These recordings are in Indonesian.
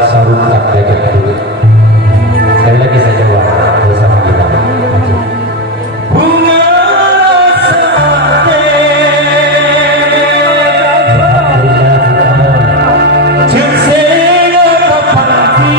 sarung tak jaket dulu. Sekali lagi saja warna bersama kita. Bunga semate Censela kapati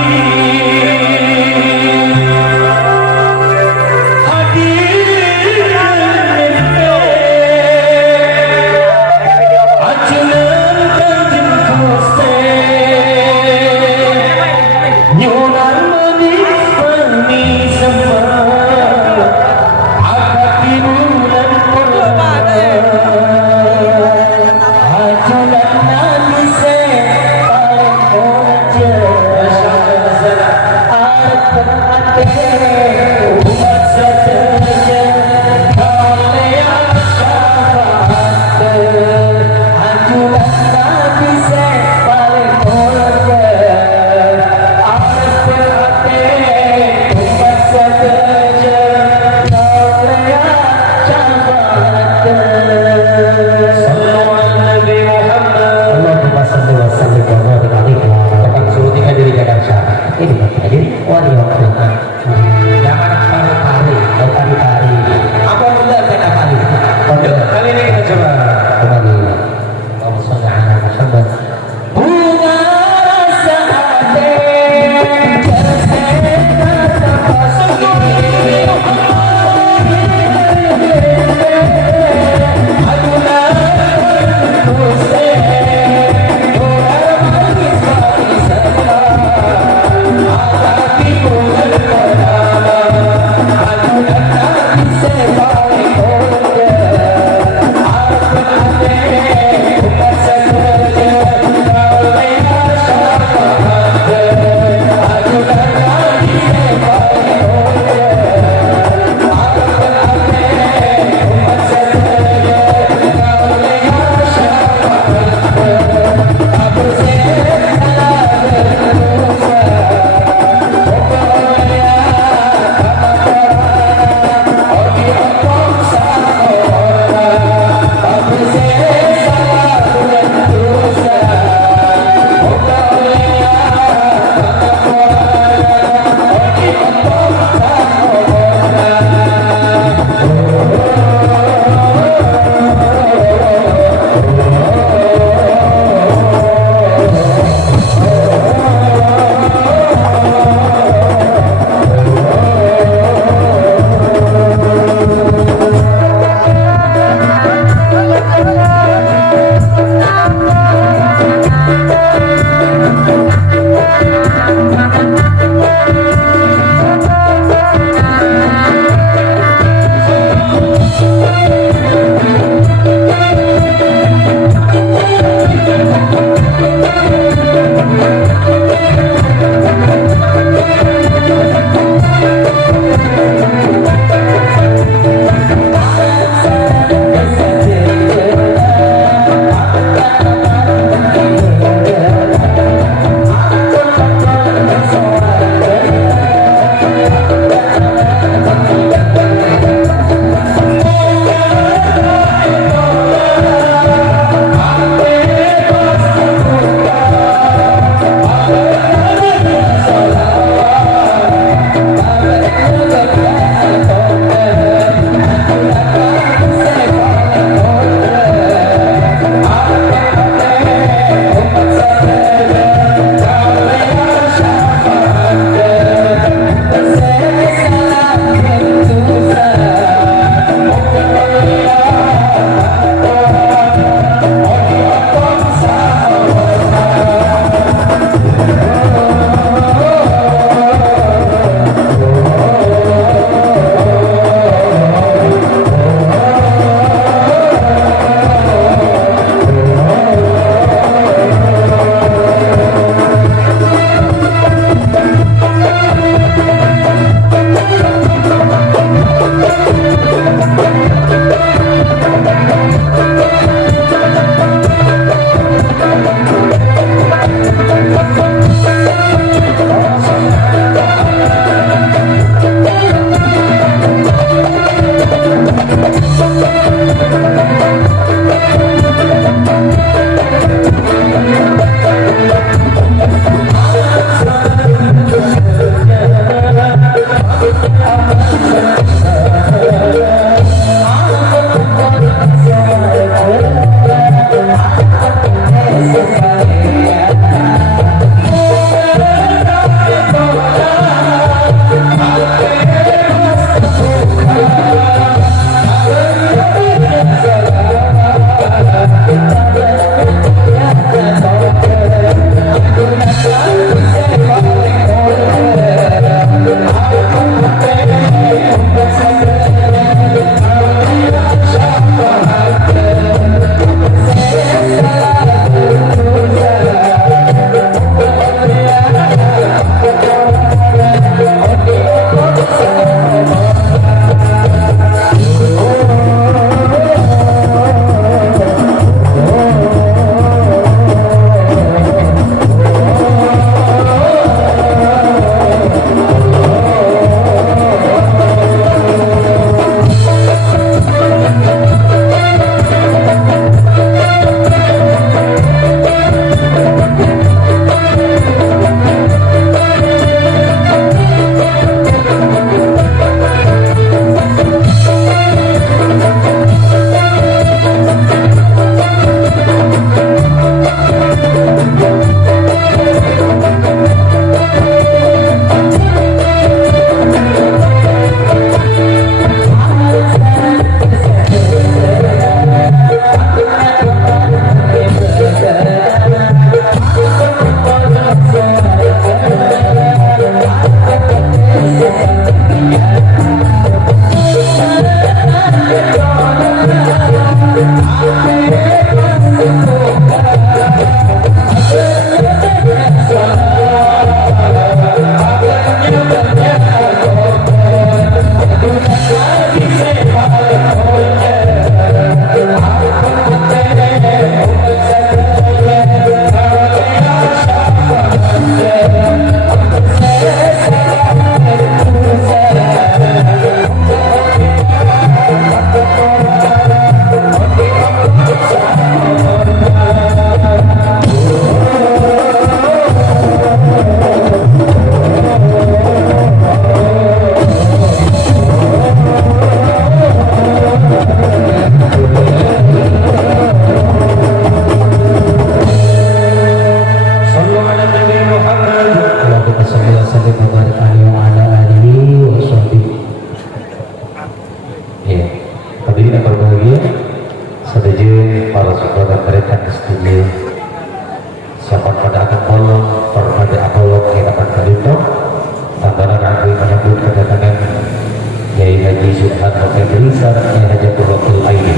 Subhan wa Fadrisa Hajatul Aini.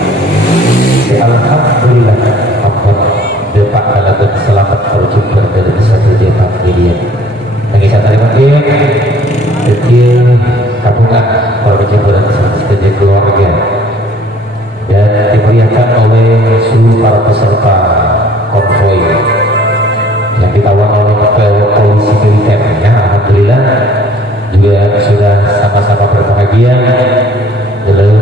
Alhamdulillah ampun depak kalaban selamat berjumpa dari satu jemaah kalian. Lagi saya terima kasih kecil tabungan para berjumpa dan satu keluarga dan diberikan oleh seluruh para peserta konvoy yang dikawal oleh polisi militer. Ya, alhamdulillah juga sudah sama-sama berbahagia dalam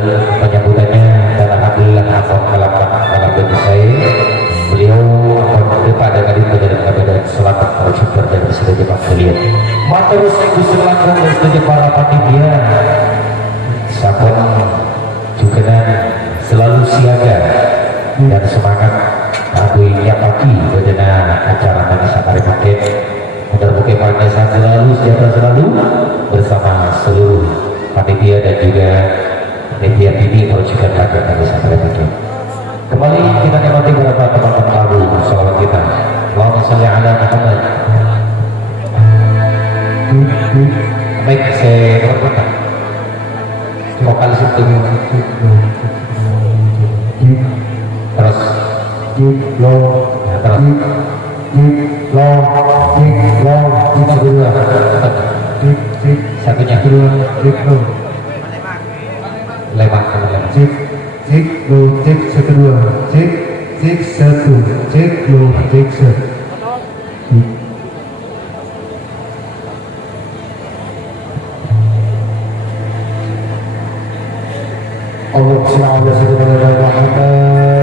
penyambutannya dan alhamdulillah apa kalaban saya beliau pada kali itu dari keadaan selamat bersyukur dan bersedia jemaah kalian. Matur sing selangkung bersedia para panitia sampun juga selalu siaga dan semangat ya pagi dengan acara nanti sakari pakai mudah-mudahan pada saat selalu sejahtera selalu bersama seluruh panitia dan juga panitia ini kalau juga pada nanti sakari pakai. Kembali kita nikmati beberapa teman-teman lagu salawat kita. Allahumma sholli ala Muhammad. Baik, saya berkata vokalis itu terus lo terus lo kita kedua satunya lewat cek lo cek kedua cek satu cek lo cek satu. Allah Subhanahu wa ta'ala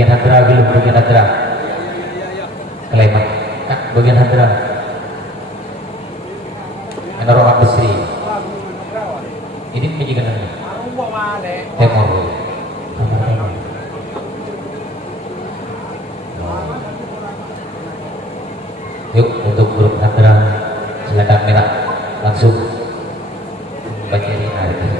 bagian hadra dulu, bagian hadra kelima bagian hadra ada roh besri ini menjadikan temor yuk untuk grup hadra silakan merah langsung bagian ini hari ini.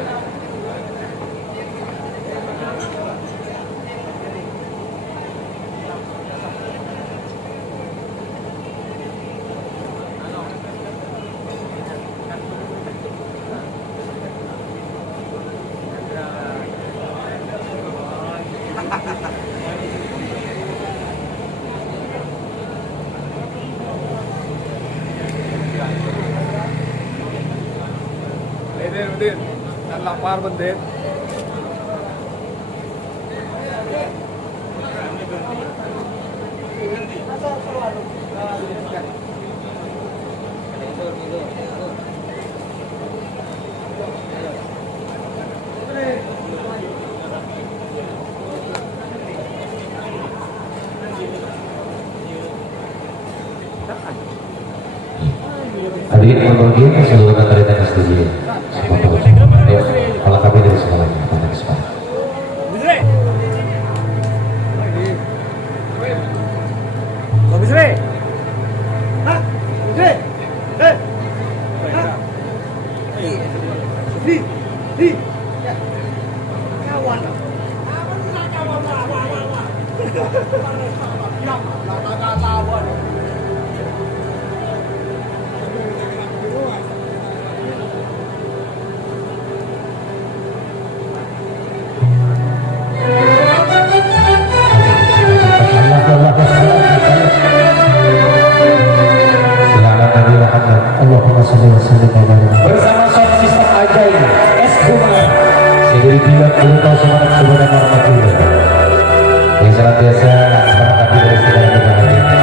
Udin, dan lapar bentin. Hadirin berbahagia seluruh rekan di studio. Ayo, kalau kami dari sekolahnya, anak sekolah. Allahumma sholli wa sallim wa barik. Bersama sound system ajaib es bunga sediri bilang tahun semangat sebuah warahmatullah yang sangat biasa berkati dari segala kita hari ini.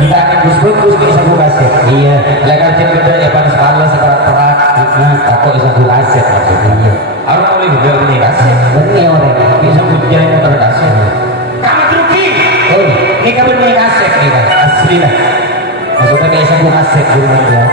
Kita akan gus-gus bisa buka sih. Iya, lekan tim beda ya panas panas separat-parat. Aku bisa buka aset maksudnya. Orang boleh juga punya kaset. Benih orang bisa punya motor kaset. Kamu rugi. Oh, ini kamu punya kaset nih kan? Asli lah. Maksudnya biasa buka aset di rumah dia.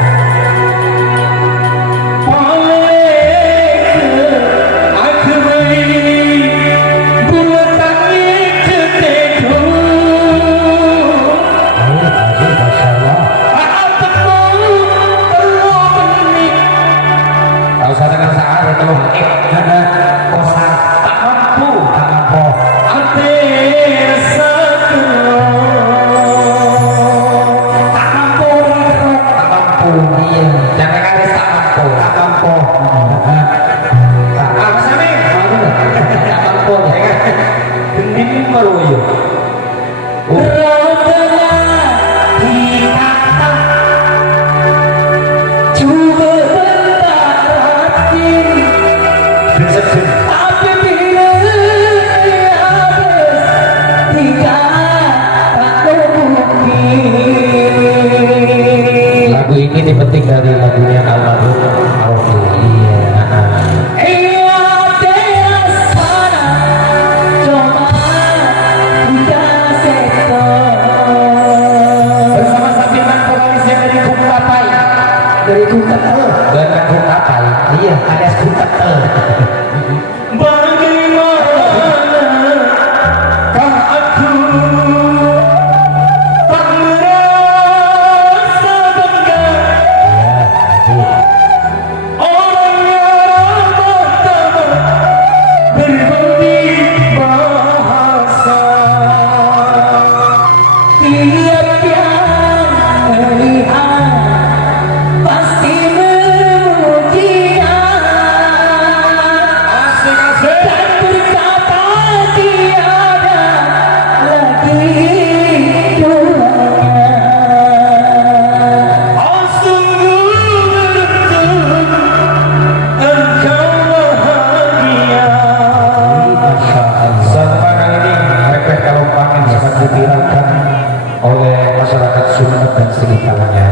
Ini baru ya. disebut. Tapi bila habis tidak tak mungkin. Lagu ini dipetik dari lagunya almarhum Aufi. Iya terasana cuma tidak setor. Bersama sambilan vokalisnya dari Kung Papai. Dari Kukatel. Dengan Kung Papai. Iya, ada Kung Papai. Bagaimanakah aku tak merasa bangga orang yang pertama berbudi bahasa. Tiap yang melihat pasti memujinya dan berkata tiada lagi duanya. Oh sungguh beruntung engkau bahagia. Sampai kali ini mereka kalau panggil sangat diviralkan oleh masyarakat Sumeneb dan sekitarnya.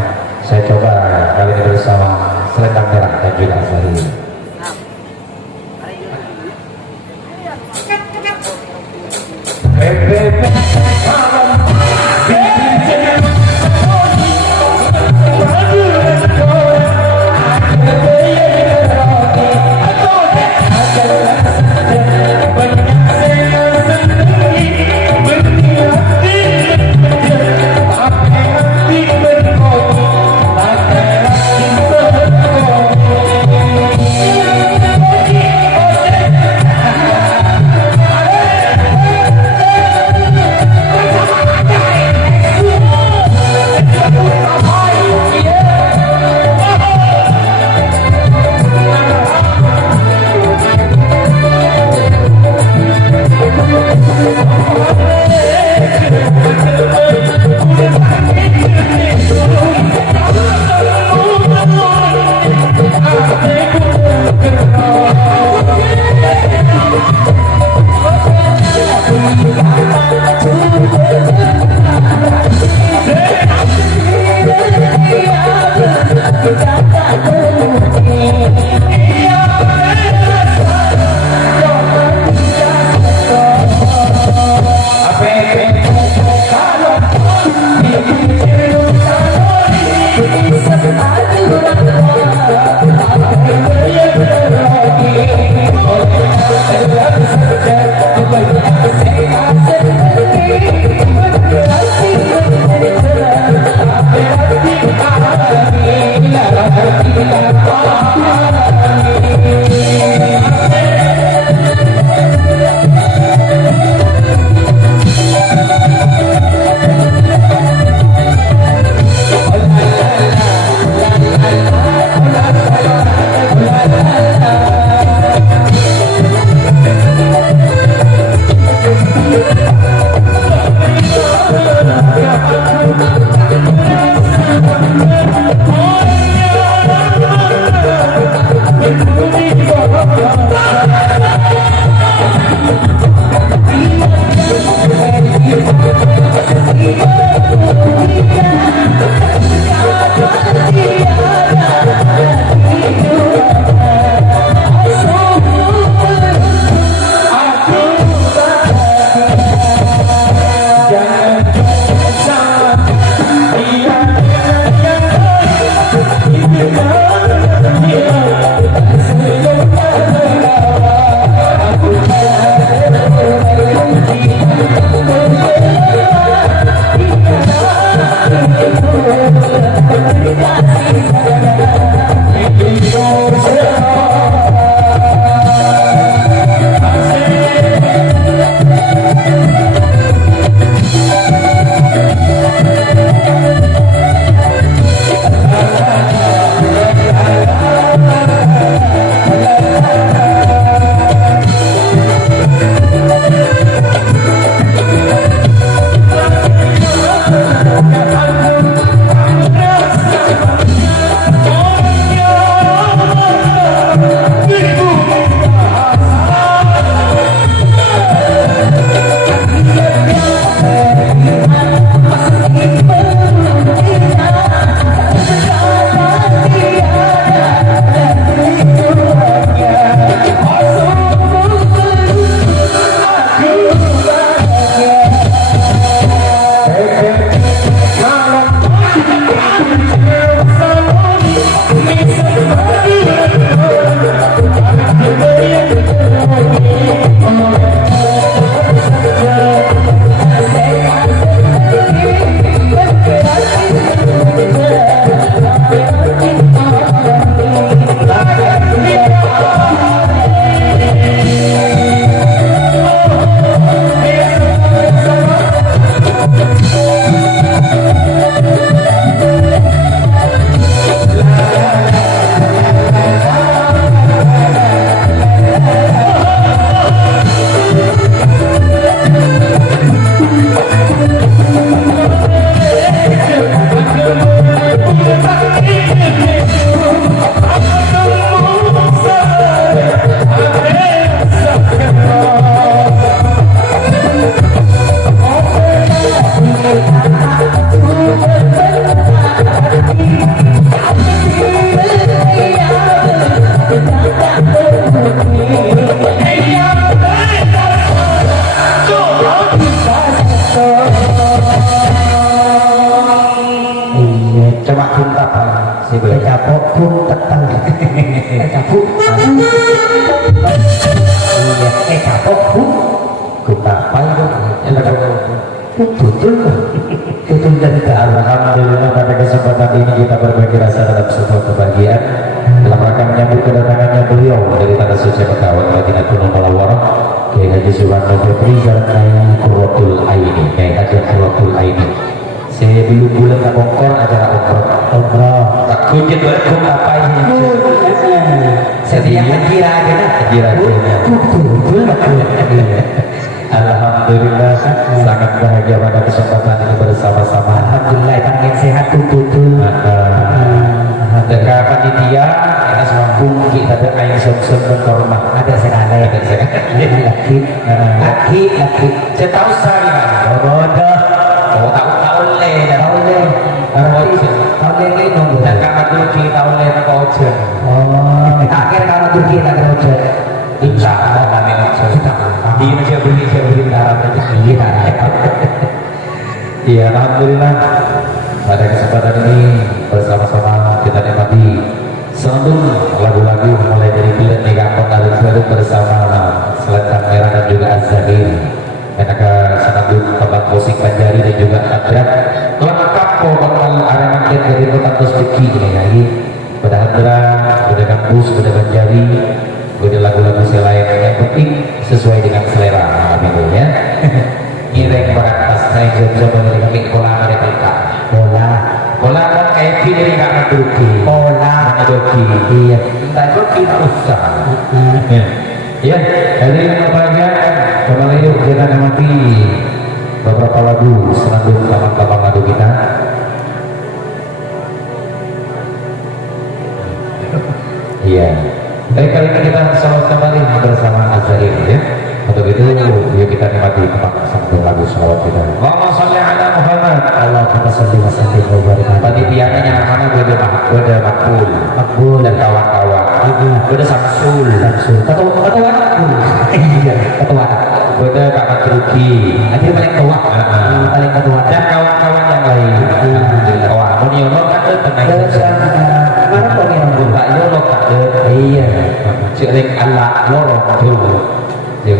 Saya coba kali ini bersama Selendang Merah dan juga Zahir. kapok pun Kutapai kok. tutul tutul dari dalam. Alhamdulillah pada kesempatan ini kita berbagi rasa dalam sebuah kebahagiaan dalam rangka menyambut kedatangannya beliau dari tanah suci Mekah Madinatul Munawwarah Kiai Haji Suwarno Fitrizal Kiai Qurratul Aini Kiai Haji Qurratul Aini. Saya dulu bulan tak bongkor acara umroh tak kunjit berkum apa ini Setiap kira kira tutul Alhamdulillah sangat bahagia pada kesempatan ini bersama-sama. Alhamdulillah panggil sehat tutul. Dekat panitia kita selampung kita ada air sumsum berkorma Ada sekali. Laki. saya tahu saya Bodoh. oh tahu le Tahu le. Tahu le nunggu. dan kamar dulu kita le nak ojen Oh, akhir kamu Turki tak kerja. insya Allah kami ojen di Indonesia beli dalam rezeki iya alhamdulillah pada kesempatan ini bersama-sama kita nikmati sambung lagu-lagu mulai dari Bilen Mega Kota dan bersama Selatan Merah dan juga Az-Zahir Menaka Sanadu Kebak Musik Banjari dan juga Adrat lengkap kok bakal arenakan dari Kota Tospiki ini lagi pada hadra, pada kampus, pada Banjari pada lagu-lagu selain yang penting sesuai dengan selera amin ya ireng berantas saya coba dari kami kolam dari pelita bola kan kayak dari kakak Turki Bola. Turki Iya. entah Turki tak usah ya hari ini bahagia kembali yuk kita nikmati beberapa lagu senandung kawan-kawan lagu kita iya baik kali ini kita selamat kembali bersama Az-Zahir ya untuk itu yuk kita nikmati tempat sambung lagu selawat kita Allahumma sholli ala Muhammad Allahumma sholli wa sallim wa barik alaihi. panitianya yang mana gue ada Makbul dan kawan-kawan gue ada Samsul Ketua aku. Iya, ketua. gue ada Kakak Turki Akhir paling tua. Paling ketua. dan kawan-kawan yang lain alhamdulillah wah mau nyono kan tenang Mana kau yang buka yono kan Iya. sering Allah lorong dulu ya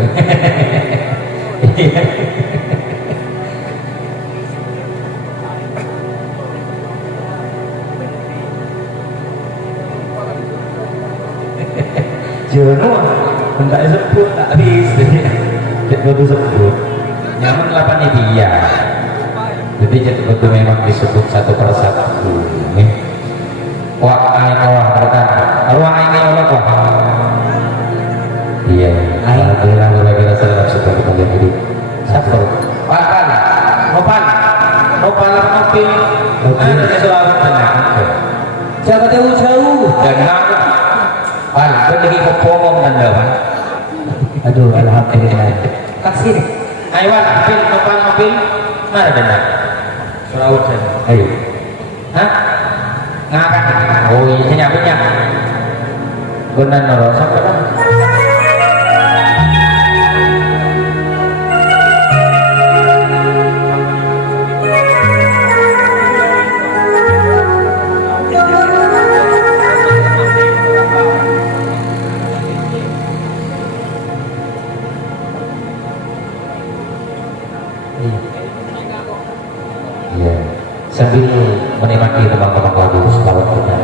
jono entah sebut tak habis jadi baru sebut nyaman lah panitia jadi jadi betul memang disebut satu persatu nih wah aing awak mereka awak aing awak wah iya alhamdulillah lagi rasa dalam sebuah kembalian hidup siapa Papan Nopan Nopil ada selalu tenang Siapa jauh-jauh? tenang Pan, gue lagi ngomong dan Pan. Aduh, alhamdulillah. Kasih. Ayo Pan, Nopan Nopil mana benar? Selalu tenang. Ayo. Hah? Ngapain? Oh iya, nyampe. Benar noro, siapa kan? Iya. Sambil menikmati teman-teman lagu selawat kita.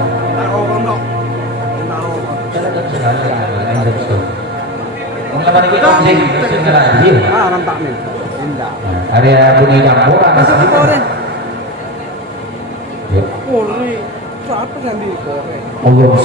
Area bunyi dambur ada segitu. Ya. Allah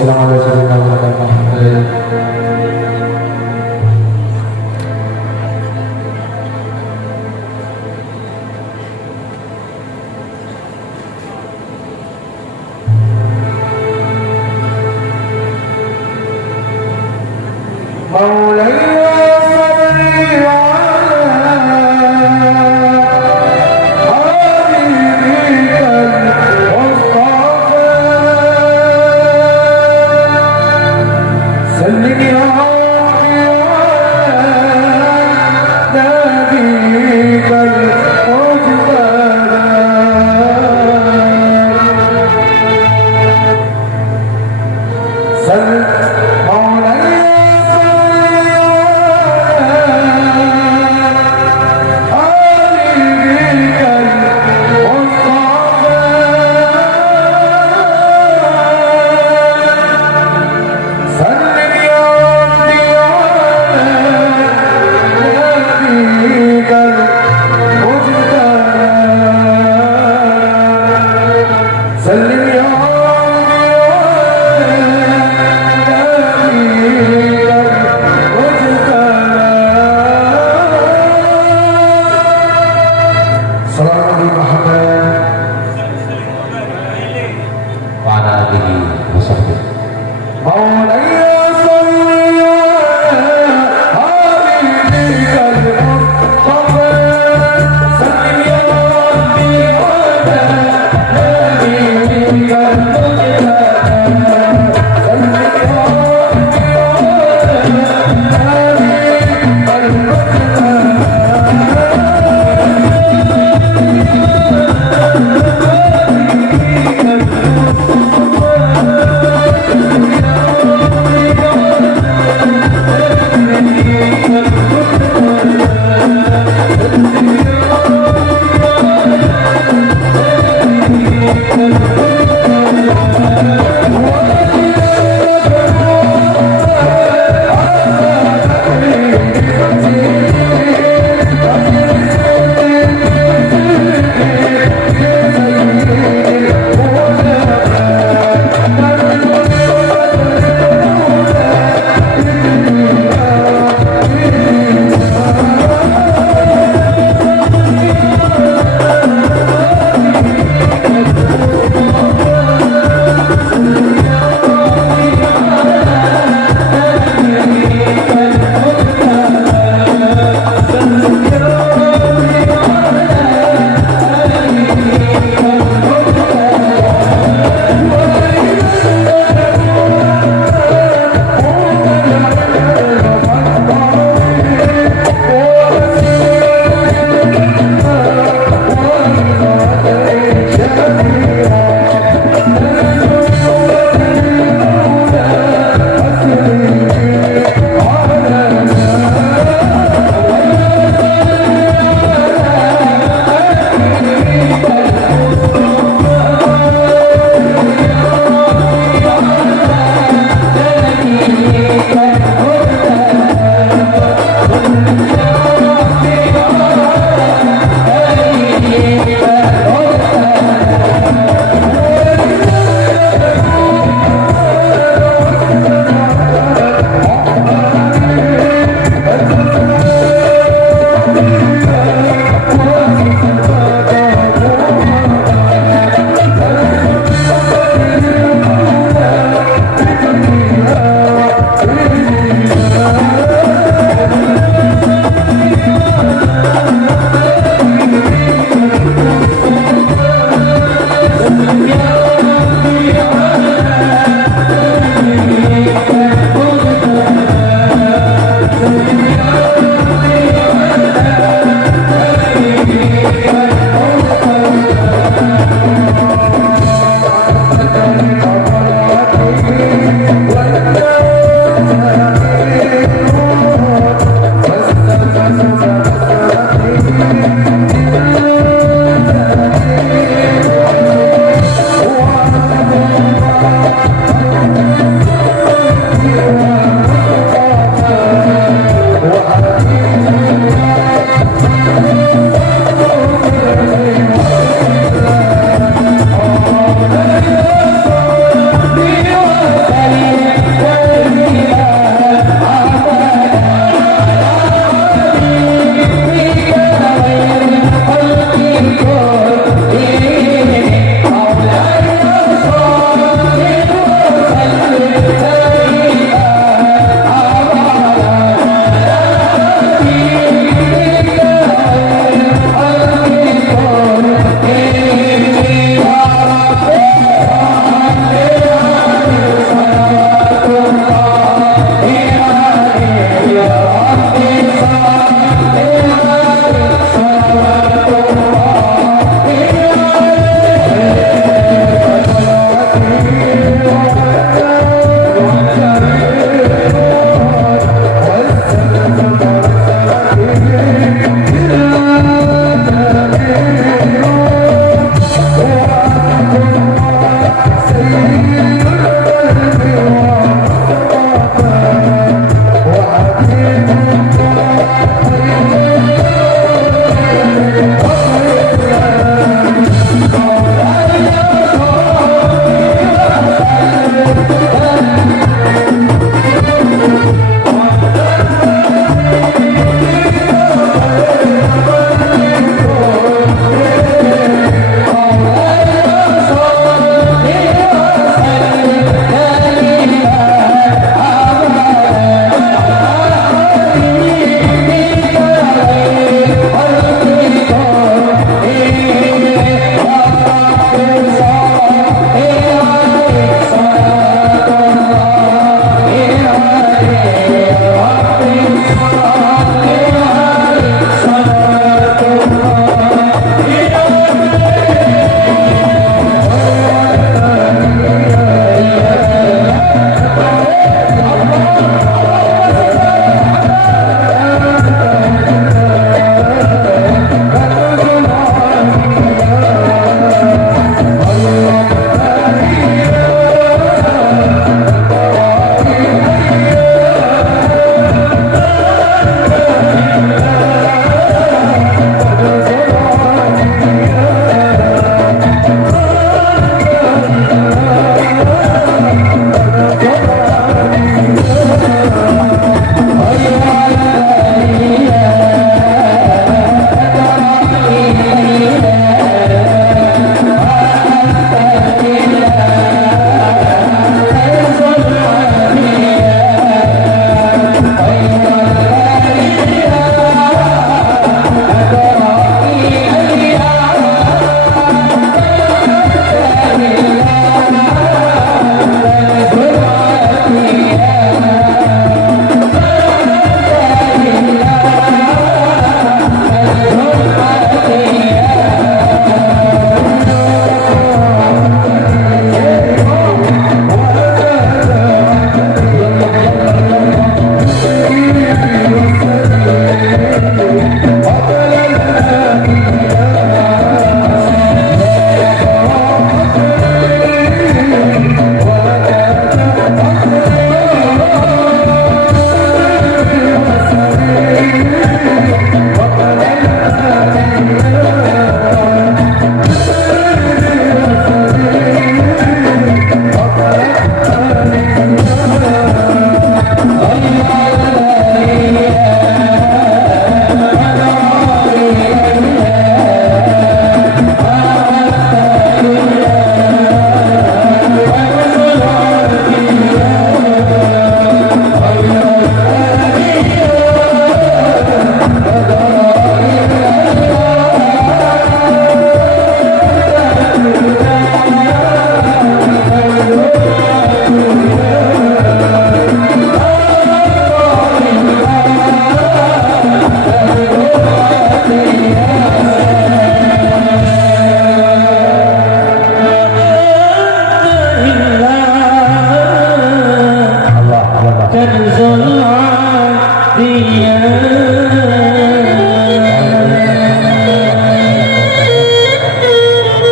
dia.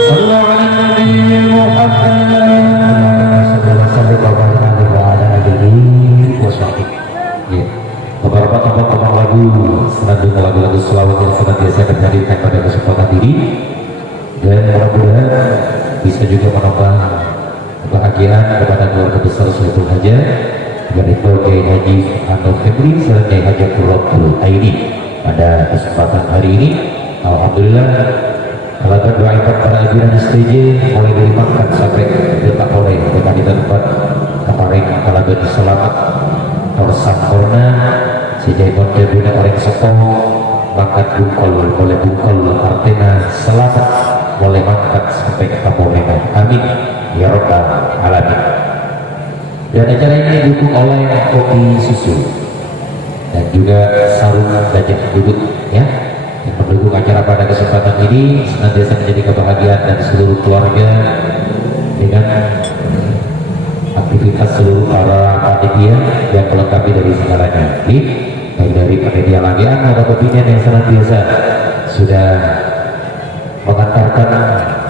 Sallallahu alaihi Muhammad sallallahu alaihi wasallam. Beberapa tokoh-tokoh lagu senandung lagu-lagu selawat yang senantiasa dihadirkan pada kesempatan ini, dan mudah-mudahan bisa juga menambah kebahagiaan kepada keluarga besar Saiful Hajat yaitu Kiai Haji Anwar Febri serta Kiai Hajatul Rabbul Aini. Pada kesempatan hari ini alhamdulillah kalaupun doa ibadah para hadirin STJ mulai dari makan sampai letak oleh di tempat kemarin kalaupun selamat tersampurna sejauh bunda orang sepong mangkat bungkol boleh bungkol artinya selamat boleh mangkat sampai ke Kapolres. Amin ya rabbal alamin. Dan acara ini didukung oleh kopi susu dan juga sarung gajah duduk ya, yang mendukung acara pada kesempatan ini senantiasa menjadi kebahagiaan dan seluruh keluarga dengan aktivitas seluruh para panitia yang melengkapi dari segalanya, baik dari panitia lagian atau opinian yang senantiasa sudah mengantarkan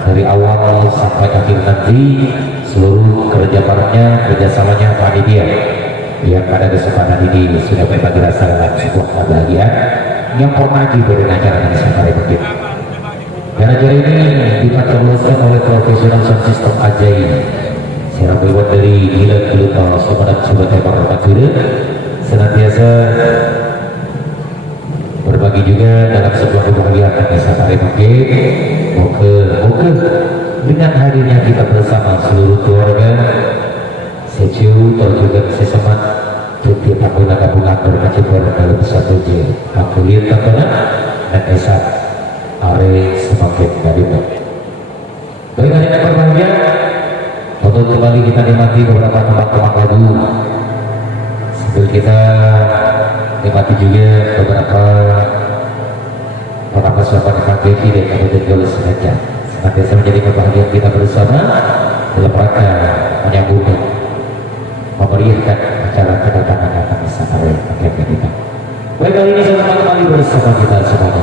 dari awal sampai akhir nanti seluruh kerjasamanya panitia yang pada kesempatan ini sudah berbagi rasa dalam sebuah kebahagiaan yang pernah juga dengan acara ini sampai begitu. Dan acara ini dipatrolkan oleh profesional sound system ajaib. Saya berbuat dari Gila Gelupa Sobat Sobat Hebat Ramadhan senantiasa berbagi juga dalam sebuah kebahagiaan yang bisa tarik mungkin. Moga dengan hadirnya kita bersama seluruh keluarga secu juga sesemat tuti takuna gabungan berkecimpung dalam satu je makulir takuna dan esat are semakin gadita. Baik hadirin yang berbahagia, untuk kembali kita nikmati beberapa tempat-tempat lagu sambil kita nikmati juga beberapa suasana pagi dan kemudian juga sengaja senantiasa menjadi kebahagiaan kita bersama dalam rangka menyambut memeriahkan acara kedatangan datang di sana kita. Baik kali ini sama kembali bersama kita semua.